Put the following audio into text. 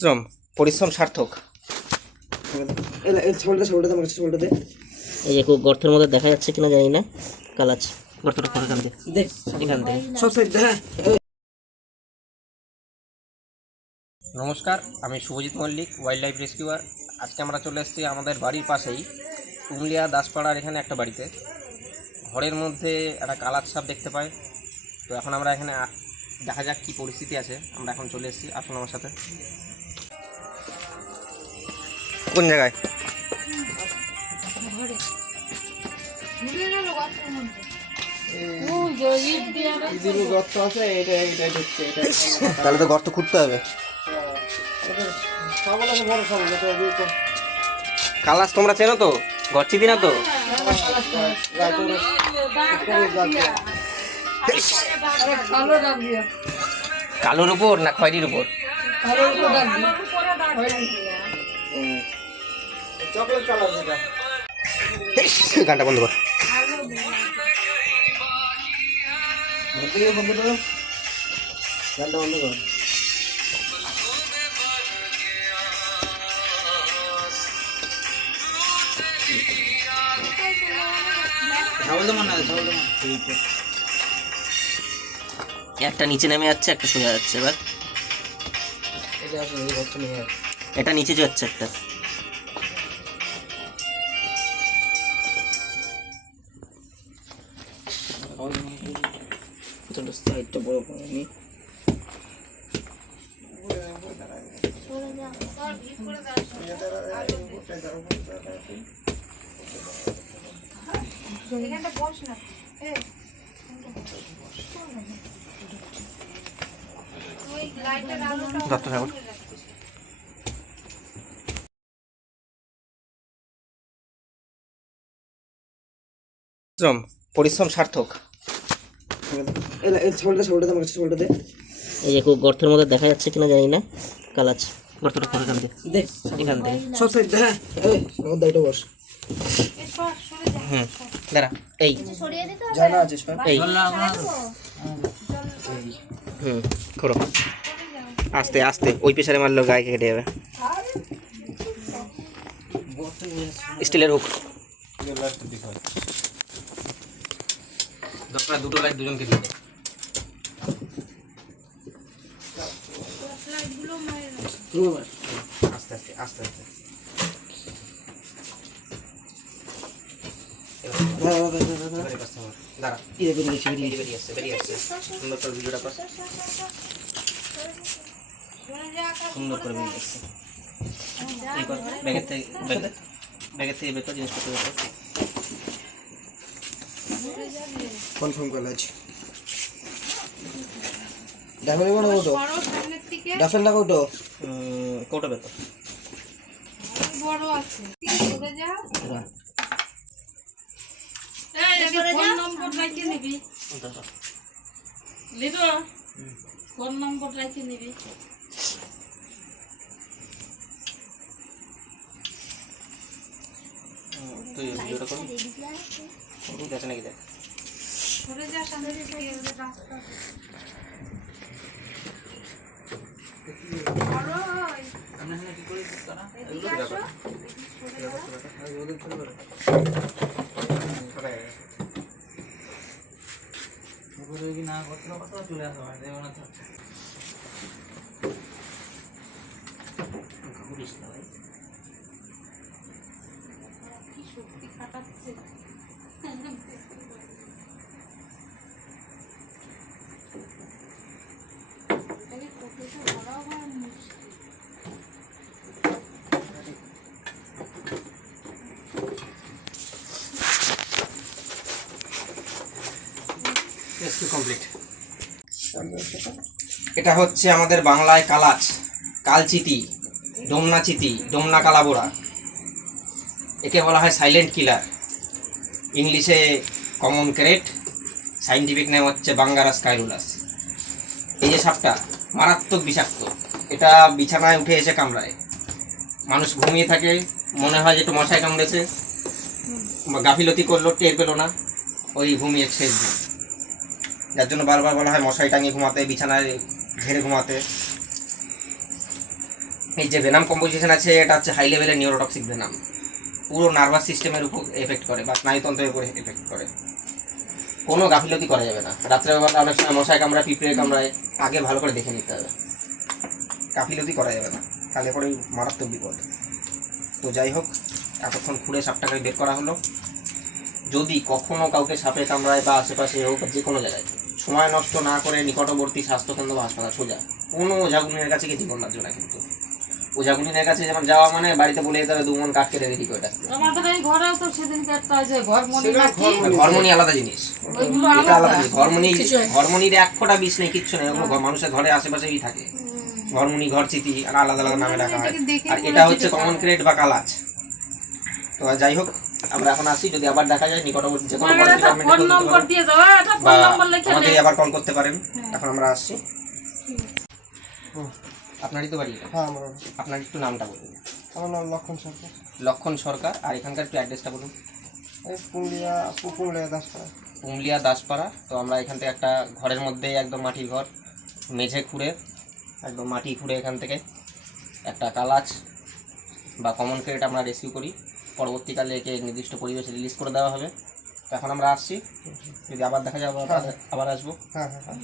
পরিশ্রম পরিশ্রম সার্থক। এই যে গর্তের মধ্যে দেখা যাচ্ছে কিনা জানি না, কালাচ গর্তটা করে এখান থেকে। নমস্কার, আমি Shubhajit Mallik, wild life rescuer. আজকে আমরা চলে এসেছি আমাদের বাড়ির পাশেই পুরুলিয়া দাসপাড়ার এখানে একটা বাড়িতে। ঘরের মধ্যে একটা কালাচ সাপ দেখতে পাই। তো এখন আমরা এখানে দেখা যাক কী পরিস্থিতি আছে। আমরা এখন চলে এসেছি, আসুন আমার সাথে। কোন জায়গায়? তাহলে তো গর্ত খুঁড়তে হবে। কালাস তোমরা চেনো তো? গর্চিদি না তো? কালোর উপর না খয়েরির উপর? গানটা বন্ধ কর। গানটা বন্ধ কর। একটা নিচে নেমে যাচ্ছে, একটা সোজা যাচ্ছে। এবার এটা নিচে যাচ্ছে একটা। সাইডটা বড় করেনি। পরিশ্রম সার্থক। এই যে গর্তের মধ্যে দেখা যাচ্ছে কিনা জানি না, কালাচ গর্তটা করে এখান থেকে। দাঁড়া, এই করো আস্তে আস্তে, ওই পেছারে মারলেও গায়ে কেটে যাবে। স্টিলের হুক দরকার, দুটো লাইট দুজনকে দিয়ে দেয়। আস্তে আস্তে আস্তে আস্তে দাঁড়া, বেরিয়ে আসছে। সুন্দর করে ভিডিওটা কর, সুন্দর করে বেরিয়ে আসছে। ব্যাগের থেকে বের কর, জিনিসপত্র বের কর। কনফার্ম কলেজ ডাফেল লাগাও তো, ডাফেল লাগাও তো। কোটা বের কর, বড় আছে চলে যা। এই ফোন নম্বর রাখি নিবি, লিখো ফোন নম্বর রাখি নিবি। তুই ভিডিওটা কর, দেখে নাকি দেখ। সরে যা, সামনে থেকে রাস্তা আমরা এখানে কি করে তারা এগুলো দেখো। না করতে কথা চলে আসা হয় দেব না তো। ঘুরিস না ভাই, কি শক্তি খাটাচ্ছে। কমপ্লিট। এটা হচ্ছে আমাদের বাংলায় কালাচ, কালচিতি, ডোমনাচিতি, ডোমনা কালাবোড়া। একে বলা হয় সাইলেন্ট কিলার, ইংলিশে কমন ক্রেট, সাইন্টিফিক নেম হচ্ছে বাঙ্গারাস কাইরুলাস। এই যে সাপটা মারাত্মক বিষাক্ত। এটা বিছানায় উঠে এসে কামড়ায়। মানুষ ঘুমিয়ে থাকে, মনে হয় যে একটু মশায় কামড়েছে, গাফিলতি করলো, টের পেলো না, ওই ঘুমিয়ে শেষ দিন। যার জন্য বারবার বলা হয় মশারি টাঙিয়ে ঘুমাতে, বিছানায় ঘেরে ঘুমাতে। এই যে ভেনাম কম্পোজিশন আছে এটা হচ্ছে হাই লেভেলের নিউরোটক্সিক ভেনাম, পুরো নার্ভাস সিস্টেমের উপর এফেক্ট করে বা স্নায়ুতন্ত্রের উপর এফেক্ট করে। কোনো গাফিলতি করা যাবে না। রাত্রেবেলা অনেক সময় মশায় কামড়ায়, পিঁপড়ে কামড়ায়, আগে ভালো করে দেখে নিতে হবে। গাফিলতি করা যাবে না, তাহলে পরেই মারাত্মক বিপদ। তো যাই হোক, এতক্ষণ খুঁড়ে সাপটাকে বের করা হলো। যদি কখনো কাউকে সাপে কামড়ায় বা আশেপাশে হোক যে কোনো জায়গায়, সময় নষ্ট না করে নিকটবর্তী স্বাস্থ্যকেন্দ্র বা হাসপাতাল সোজা, কোনো ওঝাগুনির কাছে গিয়ে জীবন বাঁচবে না। কিন্তু ওঝাগুনির কাছে যেমন যাওয়া মানে বাড়িতে বলে যেতে হবে 2 মণ কাঠ কেটে রেডি করে রাখতে। আমাদের এই ঘরেও তো সেদিনকে একটা যে ঘরমণি নাকি ঘরমণি আলাদা জিনিস, ওইগুলো এটা আলাদা আলাদা। জিনিস। ঘরমণির এক ফোঁটা বিষ নেই, কিচ্ছু নেই, ওগুলো মানুষের ঘরে আশেপাশেই থাকে। ঘরমণি, ঘরচিতি আর আলাদা আলাদা নামে ডাকা হয়। আর এটা হচ্ছে কমন ক্রেট বা কালাচ। তো যাই হোক, আমরা এখন আসি। যদি আবার দেখা যায় নিকটবর্তী যে কোনো বড় ফোন ডিপার্টমেন্টে নম্বর দিয়ে যাও, এটা বা ফোন নম্বর লিখে আমাকে নে। আবার কল করতে পারেন। এখন আমরা আসছি। আপনারই তো বাড়ি এটা? হ্যাঁ আমার আপনার একটু নামটা বলুন। আমার নাম লক্ষণ সরকার, লক্ষণ সরকার। আর এখানকার একটু অ্যাড্রেসটা বলুন। এই পুরুলিয়া দাসপাড়া। পুমলিয়া দাসপাড়া। তো আমরা এখান থেকে একটা ঘরের মধ্যেই একদম মাটির ঘর, মেঝে খুঁড়ে একদম মাটি খুঁড়ে এখান থেকে একটা কালাচ বা কমন ক্রেট আমরা রেস্কিউ করি। পরবর্তীকালে একে নির্দিষ্ট পরিবেশে রিলিজ করে দেওয়া হবে। তো এখন আমরা আসছি। যদি আবার দেখা যায় আবার আসবো। হ্যাঁ হ্যাঁ।